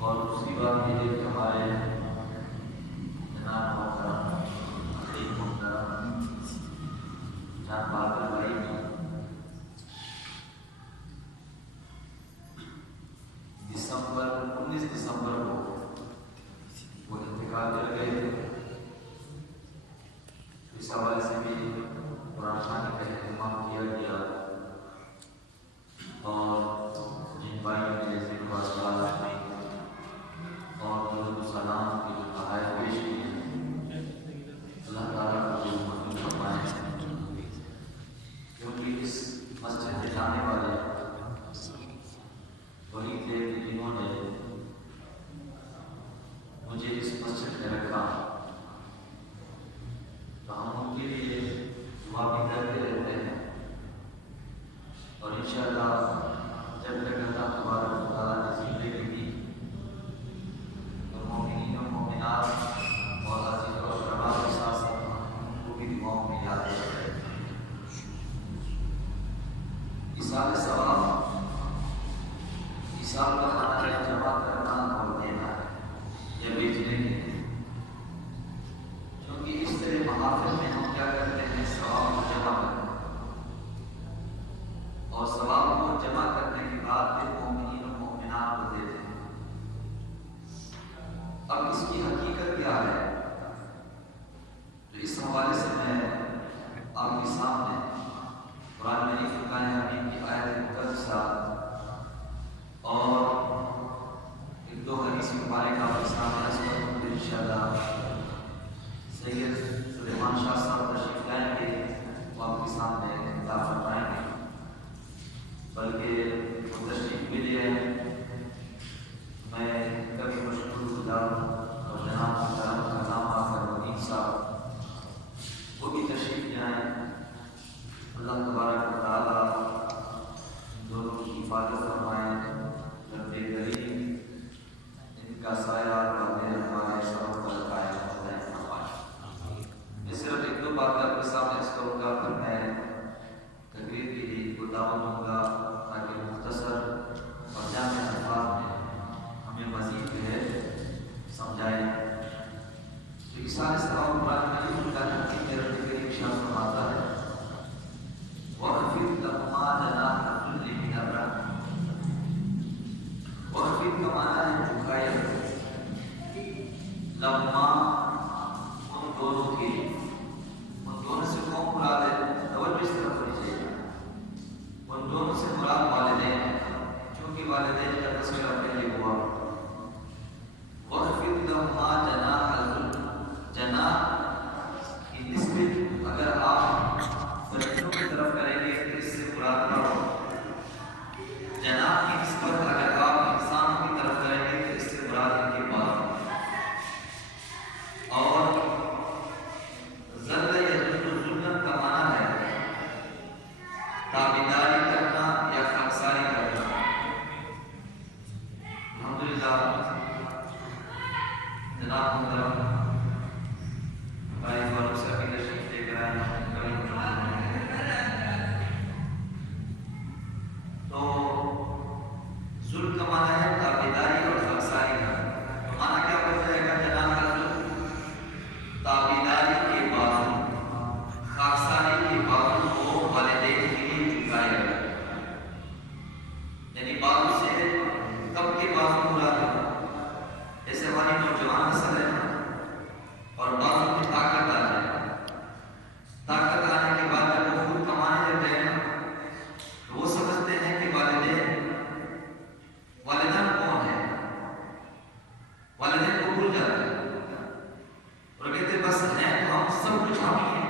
اور دوسری بات یہ ہے کہ ہمارے جناب محترم عظیم محترم جان بہادر بھائی نے دسمبر 19 دسمبر کو وہ انتقال کر گئے تھے. اس حوالے سے بھی قرآن خوانی کا اہتمام کیا گیا اور جن بھائیوں نے جیسے اور درود و سلام کی جو دعائیں پیش کی ہیں اللہ تعالیٰ کو جو منظور فرمائے، کیونکہ اس مسجد میں جانے والے وہی تھے کہ جنہوں نے مجھے اس مسجد میں رکھا، تو ہم ان کے لیے دعا بھی کرتے رہتے ہیں اور انشاءاللہ جب تک اللہ تبارک و تعالیٰ نے زندگی دی تو مومنین و مومنات اور عزیز و اقربا کے ساتھ ساتھ ان کو بھی دعاؤں میں یاد رکھتے ہیں. ایصال ثواب، ایصال کا معنی ہے جمع کرنا اور دینا یا بیچنے کے لیے، کیونکہ اس طرح محافل میں ہم کیا کرتے ہیں، ثواب کو جمع کرتے ہیں اور ثواب کو جمع کرنے کے بعد پھر مومنین و مومنات کو دیتے ہیں. اب اس کی حقیقت کیا ہے، تو اس حوالے سے میں آپ کے سامنے قرآن مجید فرقان حمید کی آیت مقدسہ اور ایک دو حدیث مبارکہ آپ کے سامنے عرض کروں گا. انشاءاللہ سید سلیمان شاہ صاحب تشریف لائیں گے، وہ آپ کے سامنے خطاب فرمائیں گے، بلکہ وہ تشریف بھی لے آئے. میں کبھی مشکور گزار ہوں اور جناب محترم کا نام آکر مدین صاحب وہ بھی تشریف لے آئیں. اللہ تبارک و تعالیٰ ان دونوں کی حفاظت فرمائے، رب کریم ان کا سایہ ہمارے ہمارے سب پر قائم فرمائے. میں صرف ایک دو باتیں آپ کے سامنے اس کروں گا، پھر میں تقریر کے لیے کو دعوت دوں گا تاکہ مختصر اور جامع الفاظ میں ہمیں مزید جو ہے سمجھائے. تو ایصال ثواب قرآن مجید کا تحقیق رب کریم شاہ فرماتا ہے وَخْفِضْ لَهُمَا جَنَاحَ الذُّلِّ مِنَ الرَّحْمَةِ. وَخْفِضْ کا معنی ہے جھکائے لَهُمَا ان دونوں کے، ان دونوں سے کون مراد ہے، توجہ اس طرف ہونی چاہیے، ان دونوں سے مراد والدین ہیں، چونکہ والدین کا تذکرہ پہلے ہوا. وَخْفِضْ لَهُمَا جَنَاحَ الذُّلِّ، جناح کی نسبت اگر آپ فرشتوں کی طرف کریں گے تو اس سے مراد نہ ہو، جناح کی نسبت اگر آپ انسانوں کی طرف کریں گے تو اس سے مراد ان کے بعد. اور ذل یذل ذلن کا معنی ہے تابعداری کرنا یا خاکساری کرنا. الحمدللہ جناب محترم بھائی فاروق صاحب کی تشریف لے کر آئے ہیں. تو ذل کا معنی ہے تابعداری اور خاکساری کا. معنی کیا ہو جائے گا، جناب تابعداری کے بعد خاکساری کے بعد وہ والدین کے لیے جھکائے گا. یعنی بعد سے کب کے بعد مراد ہے، جیسے ہماری نوجوان نسل ہے اور بعض میں طاقت آ جائے، طاقت آنے کے بعد جب وہ خود کمانے لگ جائے تو وہ سمجھتے ہیں کہ والدین کون ہے، والدین کو بھول جاتے ہیں اور کہتے بس ہیں تو ہم سب کچھ ہم ہی ہیں،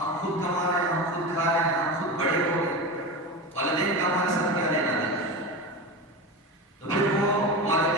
ہم خود کما رہے ہیں، ہم خود کھا رہے ہیں، ہم خود بڑے ہو گئے، والدین کا ہمارے ساتھ کیا لینا ہے. تو پھر وہ والدین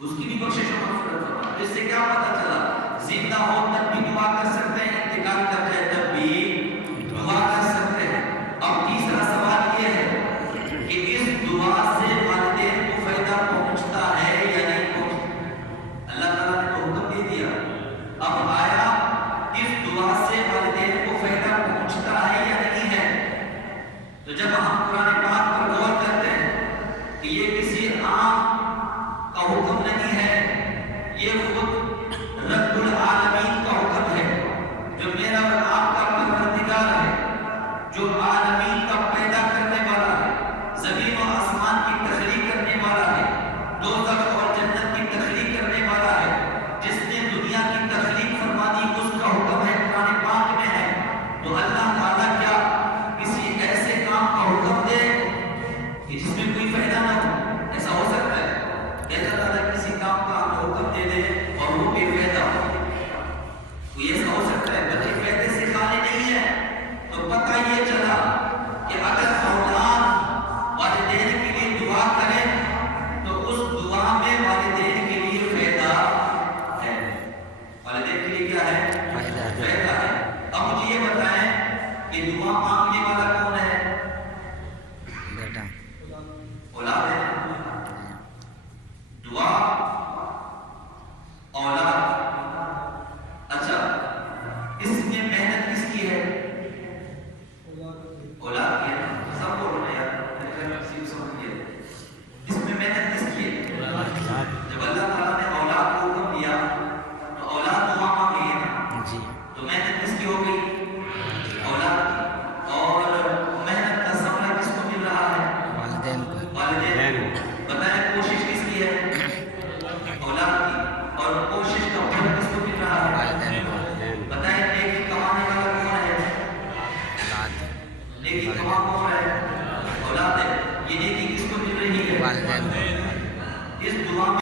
اس کی بھی بخشش و مغفرت فرما۔ اس سے کیا پتہ چلا؟ زندہ ہو تب بھی دعا کر سکتے ہیں، انتقال کر جائے تب بھی دعا کر سکتے ہیں۔ اب تیسرا سوال یہ ہے کہ اس دعا سے والدین کو فائدہ پہنچتا ہے یا نہیں پہنچتا؟ اللہ تعالیٰ نے تو حکم دے دیا، اب آیا اس دعا سے والدین کو فائدہ پہنچتا ہے یا نہیں ہے؟ تو جب ہم قرآن پاک پر غور کرتے ہیں کہ یہ کسی عام کا حکم نہیں ہے، یہ خود رب العالمین کا حکم ہے، جو میرا اور آپ کا پروردگار ہے، جو عالمین کا پیدا کرنے والا ہے، زمین و آسمان کی تخلیق کرنے والا ہے، دوزخ اور جنت کی تخلیق کرنے والا ہے، جس نے دنیا کی تخلیق فرما دی، اس کا حکم ہے، قرآن پاک میں ہے۔ تو اللہ تعالیٰ کیا کسی ایسے کام کا حکم دے کہ جس میں کوئی فائدہ نہ ہو؟ ایسا ہو سکتا ہے کہ اللہ تعالیٰ کسی کام کا حکم دے دے اور وہ بے فائدہ ہو؟ کوئی ایسا ہو سکتا ہے؟ بچے فائدے سے کھانے نہیں ہیں، تو پتہ یہ چلا کہ اگر اولاد والدین کے لیے دعا کرے تو اس دعا میں والدین کے لیے فائدہ ہے۔ والدین کے لیے کیا ہے؟ فائدہ ہے۔ اب مجھے یہ بتائیں کہ دعا مانگنے والا کون ہے؟ بیٹا، اولاد ہے۔ دعا اولاد، اچھا اس میں محنت کس کی ہے؟ اولاد کی ہے۔ سب بول رہے ہیں یار، کسی کو سمجھ گیا اس میں محنت کس کی ہے؟ جب اللہ تعالیٰ نے اولاد کو حکم دیا تو اولاد دعا مانگی ہے نا، تو محنت کس کی ہو گئی؟ اولاد کی۔ اور محنت کا ثمرہ کس کو مل رہا ہے؟ والدین کو۔ بتائیں کوشش کس کی ہے؟ اولاد کی۔ اور کوشش کا پھل کس کو مل رہا ہے؟ والدین کو۔ بتائیں نیکی کمانے والا کون ہے؟ نیکی کما کون ہے؟ اولاد ہے۔ یہ نیکی کس کو مل رہی ہے؟ والدین کو۔ اس دعا